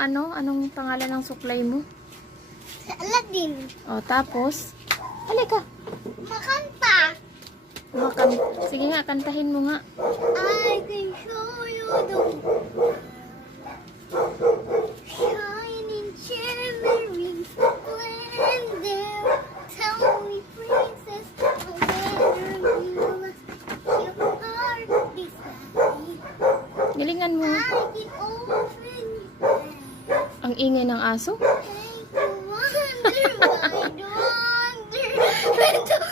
ano? Anong pangalan ng suklay mo? Aladdin. O, tapos? Halika. Makanta. Sige nga, kantahin mo nga. I can show you the shining shimmering splendor. Tell me, princess, whether you must your heart beside. Galingan mo. I can open Ang ingay ng aso. make you wonder, princess,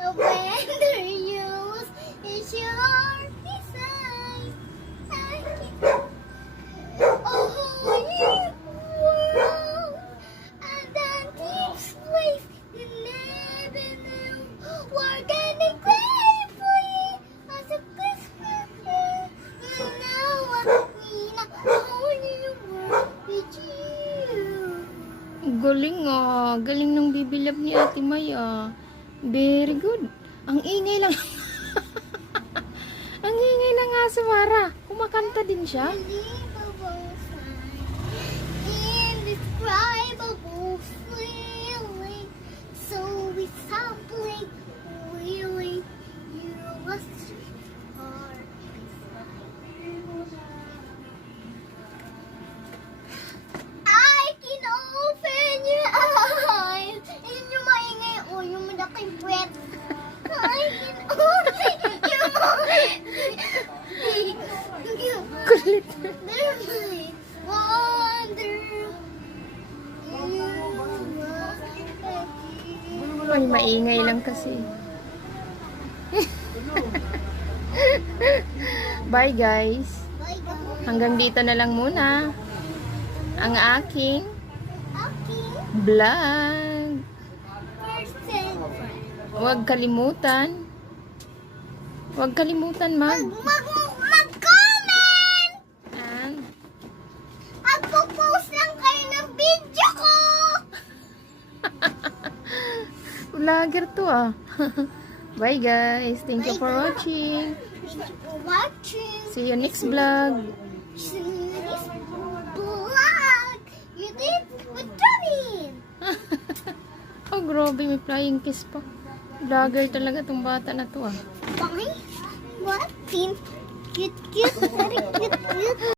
whether you must is your heart beside. I can oh, you world, and that deep place you never knew. Organic gratefully as a Christmas tree. Now I need a whole new world with you. Galing ah. Galing ng bibilab ni Ate Maya. Very good. Ang ingay lang. Ang ingay ng aso, Mara. Kumakanta din siya. Unbelievable sight, indescribable feeling, so resounding, really, you must are I can open your eyes, and yung maingay o yung malaking puwet. I can open your eyes. Kulit. Ay, maingay lang kasi. Bye guys. Hanggang dito na lang muna ang aking vlog. Huwag kalimutan. Huwag kalimutan Mag-comment! And Magpo-post lang kayo ng video ko! vlogger to ah. Bye guys. Thank you for watching. Thank you for watching. See you next vlog. See you next vlog. You did with Johnny. Oh, grabe. May flying kiss pa. Vlogger talaga tong bata na to ah. Bye. What? Cute, cute. Very cute, cute.